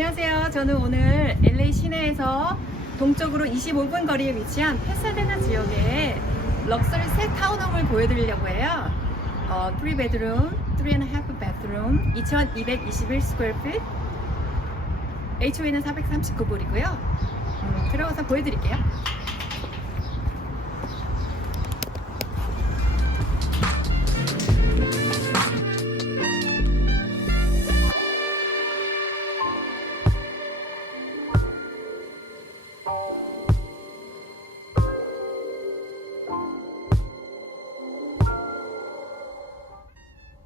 안녕하세요. 저는 오늘 LA 시내에서 동쪽으로 25분 거리에 위치한 페사데나 지역의 럭셔리 새 타운홈을 보여드리려고 해요. 3bedroom, 3.5 bathroom, 2221 square feet, HOA는 439불이고요. 들어가서 보여드릴게요.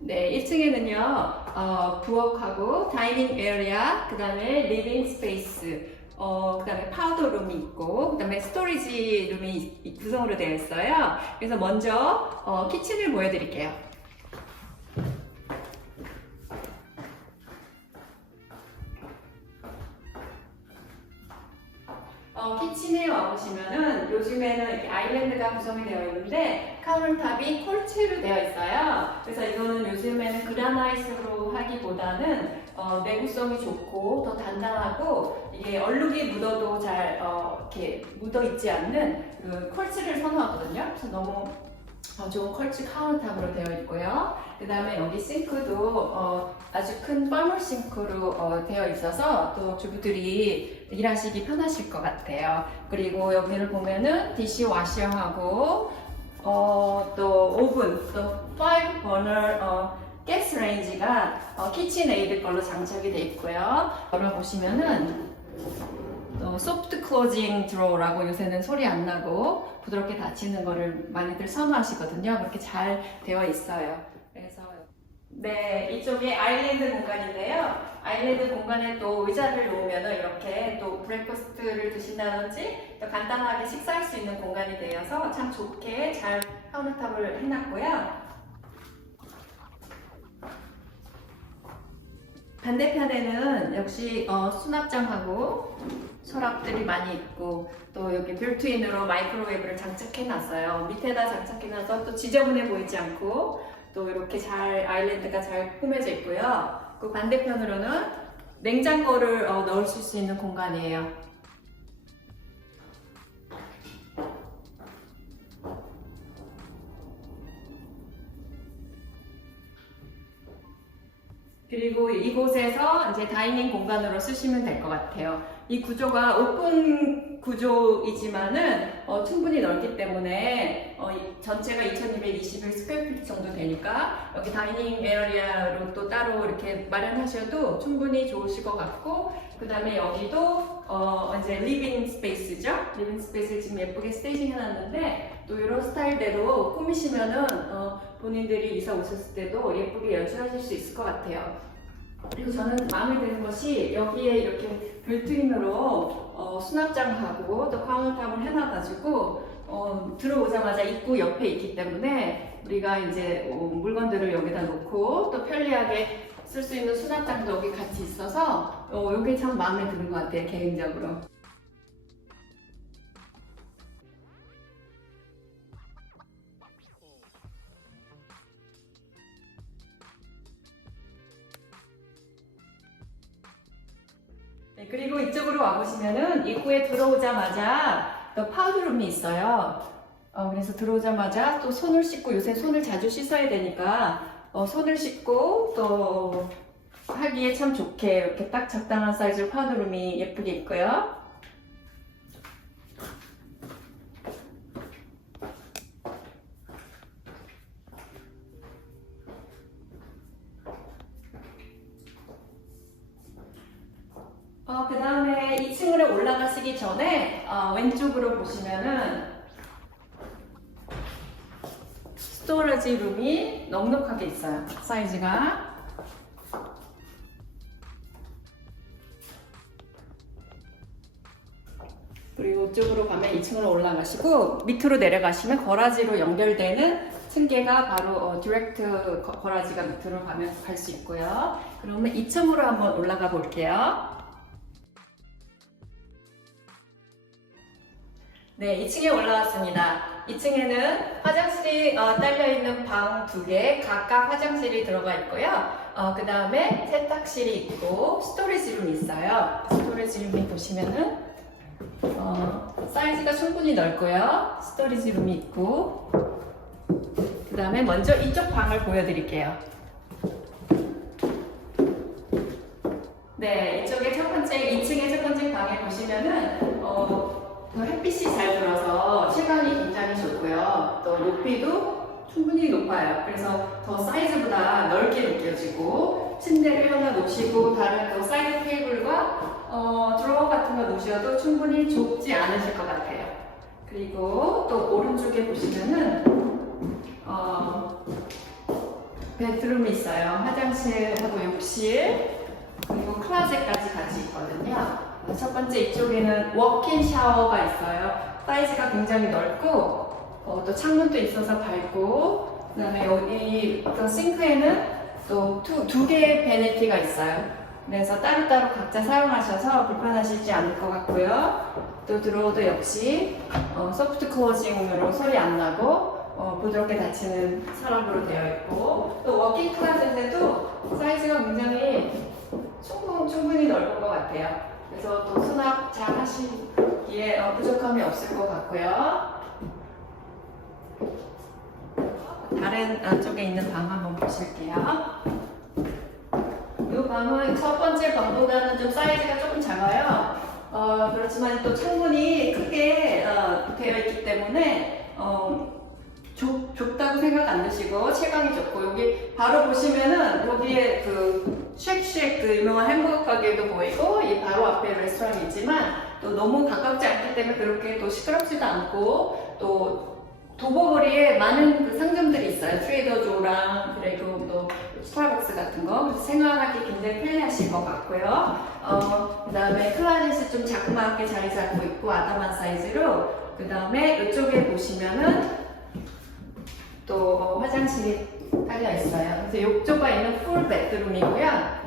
네, 1층에는요, 부엌하고 다이닝 에리아, 그 다음에 리빙 스페이스, 그 다음에 파우더 룸이 있고, 그 다음에 스토리지 룸이 구성으로 되어 있어요. 그래서 먼저 키친을 보여드릴게요. 키친에 와보시면은 요즘에는 이렇게 아일랜드가 구성이 되어 있는데 카운터탑이 콜체로 되어 있어요. 그래서 이거는 요즘에는 그라나이트로 하기보다는 내구성이 좋고 더 단단하고 이게 얼룩이 묻어도 잘 이렇게 묻어 있지 않는 그 콜체를 선호하거든요. 그래서 너무 좋은 컬치 카운터탑으로 되어 있고요. 그 다음에 여기 싱크도 아주 큰 펄물 싱크로 되어 있어서 또 주부들이 일하시기 편하실 것 같아요. 그리고 여기를 보면은 디시워셔하고 또 오븐, 또 5버너 가스 레인지가 키친에이드 걸로 장착이 되어 있고요. 열어보시면은 소프트 클로징 드로우라고 요새는 소리 안 나고 부드럽게 닫히는 거를 많이들 선호하시거든요. 그렇게 잘 되어 있어요. 그래서 네, 이쪽에 아일랜드 공간인데요. 아일랜드 공간에 또 의자를 놓으면 이렇게 또 브레이크퍼스트를 드신다든지 또 간단하게 식사할 수 있는 공간이 되어서 참 좋게 잘 카운터탑을 해놨고요. 반대편에는 역시 수납장하고 서랍들이 많이 있고 또 여기 빌트인으로 마이크로웨이브를 장착해 놨어요. 밑에다 장착해 놔서 또 지저분해 보이지 않고 또 이렇게 잘 아일랜드가 잘 꾸며져 있고요. 그 반대편으로는 냉장고를 넣을 수 있는 공간이에요. 그리고 이곳에서 이제 다이닝 공간으로 쓰시면 될 것 같아요. 이 구조가 오픈 구조이지만은 충분히 넓기 때문에 전체가 2221 스퀘어피트 정도 되니까 여기 다이닝 에리아로 또 따로 이렇게 마련하셔도 충분히 좋으실 것 같고, 그 다음에 여기도 이제 리빙 스페이스죠. 리빙 스페이스를 지금 예쁘게 스테이징 해놨는데 또 이런 스타일대로 꾸미시면은 본인들이 이사 오셨을 때도 예쁘게 연출하실 수 있을 것 같아요. 그리고 저는 마음에 드는 것이 여기에 이렇게 빌트인으로 수납장하고 또 카운터탑을 해놔가지고 들어오자마자 입구 옆에 있기 때문에 우리가 이제 물건들을 여기다 놓고 또 편리하게 쓸 수 있는 수납장도 여기 같이 있어서 이게 참 마음에 드는 것 같아요, 개인적으로. 네, 그리고 이쪽으로 와보시면은 입구에 들어오자마자 또 파우더룸이 있어요. 그래서 들어오자마자 또 손을 씻고, 요새 손을 자주 씻어야 되니까 손을 씻고 또 하기에 참 좋게 이렇게 딱 적당한 사이즈로 파우더룸이 예쁘게 있고요. 그 다음에 2층으로 올라가시기 전에 왼쪽으로 보시면은 스토리지 룸이 넉넉하게 있어요. 사이즈가. 그리고 이쪽으로 가면 2층으로 올라가시고 밑으로 내려가시면 거라지로 연결되는 층계가 바로 디렉트 거라지가 밑으로 가면 갈 수 있고요. 그러면 2층으로 한번 올라가 볼게요. 네, 2층에 올라왔습니다. 2층에는 화장실이 딸려있는 방 2개, 각각 화장실이 들어가 있고요. 그 다음에 세탁실이 있고 스토리지룸이 있어요. 스토리지룸이 보시면은 사이즈가 충분히 넓고요. 스토리지룸이 있고, 그 다음에 먼저 이쪽 방을 보여드릴게요. 네, 이쪽에 첫 번째 2층의 첫 번째 방에 보시면은 햇빛이 잘 들어서 채광이 굉장히 좋고요. 또 높이도 충분히 높아요. 그래서 더 사이즈보다 넓게 느껴지고, 침대를 하나 놓으시고 다른 또 사이드 테이블과 드로어 같은 거 놓으셔도 충분히 좁지 않으실 것 같아요. 그리고 또 오른쪽에 보시면은 베드룸이 있어요. 화장실하고 욕실, 그리고 클로젯까지 같이 있거든요. 첫 번째 이쪽에는 워크인 샤워가 있어요. 사이즈가 굉장히 넓고 또 창문도 있어서 밝고, 그 다음에 여기 또 싱크에는 또 두 개의 베네티가 있어요. 그래서 따로따로 각자 사용하셔서 불편하시지 않을 것 같고요. 또 드로어도 역시 소프트 클로징으로 소리 안 나고 부드럽게 닫히는 서랍으로 되어 있고, 또 워킹 클로젯에도 사이즈가 굉장히 충분히 넓은 것 같아요. 그래서 또 수납 잘 하시기에 부족함이 없을 것 같고요. 다른 쪽에 있는 방 한번 보실게요. 이 방은 첫 번째 방보다는 좀 사이즈가 조금 작아요. 그렇지만 또 창문이 크게 되어 있기 때문에 좁다고 생각 안 드시고 채광이 좋고, 여기 바로 보시면은 여기에 그 쉑쉑 그 유명한 햄버거 가게도 보이고, 이 바로 앞에 레스토랑이 있지만 또 너무 가깝지 않기 때문에 그렇게 또 시끄럽지도 않고, 또 도보거리에 많은 그 상점들이 있어요. 트레이더 조랑 그리고 또 스타벅스 같은 거. 그래서 생활하기 굉장히 편리하실 것 같고요. 그 다음에 클라젯이 좀 자그맣게 자리 잡고 있고 아담한 사이즈로, 그 다음에 이쪽에 보시면은 또 화장실이 깔려 있어요. 그래서 욕조가 있는 풀 베드룸이고요.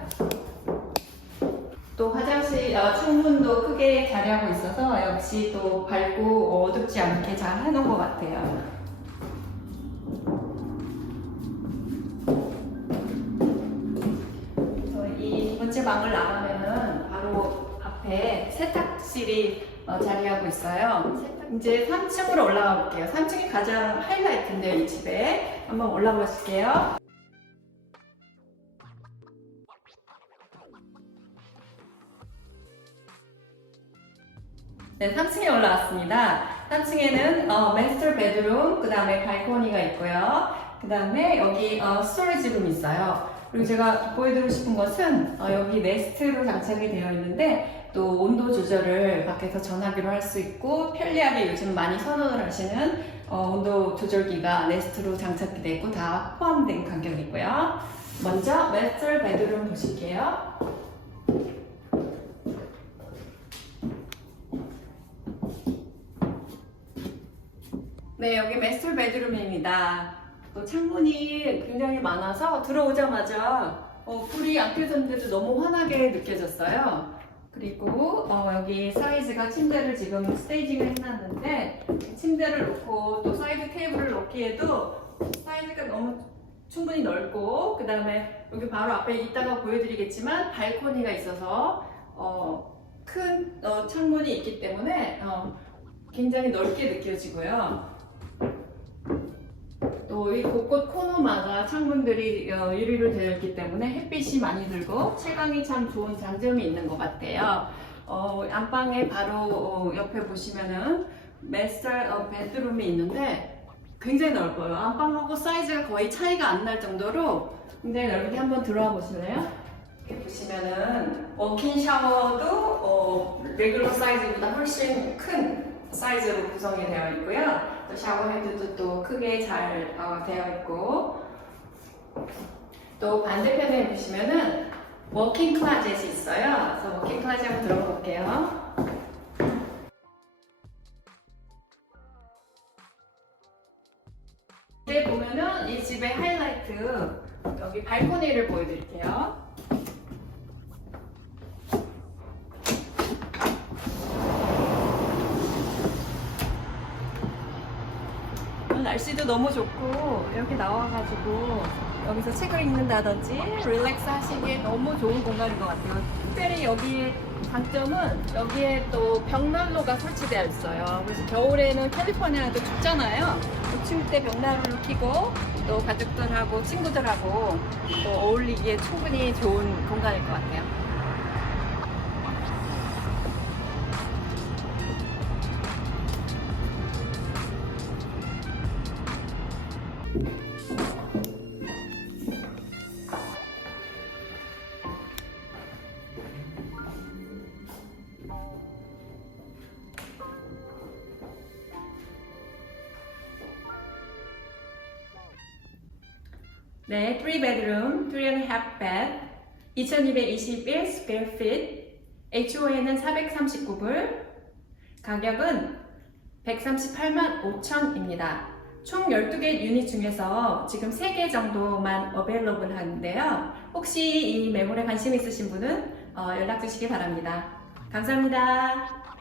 또 화장실 창문도 크게 자리하고 있어서 역시 또 밝고 어둡지 않게 잘 해놓은 것 같아요. 그래서 이 두 번째 방을 나가면은 바로 앞에 세탁실이 자리하고 있어요. 이제 3층으로 올라가 볼게요. 3층이 가장 하이라이트인데요, 이 집에. 한번 올라가 보실게요. 네, 3층에 올라왔습니다. 3층에는 마스터 베드룸, 그 다음에 발코니가 있고요. 그 다음에 여기 스토리지룸이 있어요. 그리고 제가 보여드리고 싶은 것은 여기 네스트로 장착이 되어 있는데, 또 온도 조절을 밖에서 전화기로 할 수 있고, 편리하게 요즘 많이 선호를 하시는 온도 조절기가 네스트로 장착이 되어 있고 다 포함된 가격이고요. 먼저 마스터 베드룸 보실게요. 네, 여기 마스터 베드룸입니다. 또 창문이 굉장히 많아서 들어오자마자 불이 안 켜졌는데도 너무 환하게 느껴졌어요. 그리고 여기 사이즈가, 침대를 지금 스테이징을 해놨는데 침대를 놓고 또 사이드 테이블을 놓기에도 사이즈가 너무 충분히 넓고, 그 다음에 여기 바로 앞에 이따가 보여드리겠지만 발코니가 있어서 큰 창문이 있기 때문에 굉장히 넓게 느껴지고요. 또 이 곳곳 코너마다 창문들이 유리로 되어 있기 때문에 햇빛이 많이 들고 채광이 참 좋은 장점이 있는 것 같아요. 안방에 바로 옆에 보시면은 마스터 베드룸이 있는데 굉장히 넓어요. 안방하고 사이즈가 거의 차이가 안 날 정도로 굉장히 넓게 한번 들어와 보실래요? 여기 보시면은 워킹 샤워도 레귤러 사이즈보다 훨씬 큰 사이즈로 구성이 되어 있고요. 또 샤워 헤드도 또 크게 잘 되어 있고, 또 반대편에 보시면은 워킹 클로젯이 있어요. 그래서 워킹 클로젯 한번 들어가 볼게요. 이제 보면은 이 집의 하이라이트, 여기 발코니를 보여드릴게요. 날씨도 너무 좋고 이렇게 나와가지고 여기서 책을 읽는다든지 릴렉스 하시기에 너무 좋은 공간인 것 같아요. 특별히 여기의 장점은 여기에 또 벽난로가 설치되어 있어요. 그래서 겨울에는 캘리포니아도 춥잖아요. 추울 때 벽난로를 켜고 또 가족들하고 친구들하고 또 어울리기에 충분히 좋은 공간일 것 같아요. 네, 3 bedroom, 3.5 bed, 2221 square feet, HOA는 439불, 가격은 138만 5천입니다. 총 12개 유닛 중에서 지금 3개 정도만 available 하는데요. 혹시 이 매물에 관심 있으신 분은 연락 주시기 바랍니다. 감사합니다.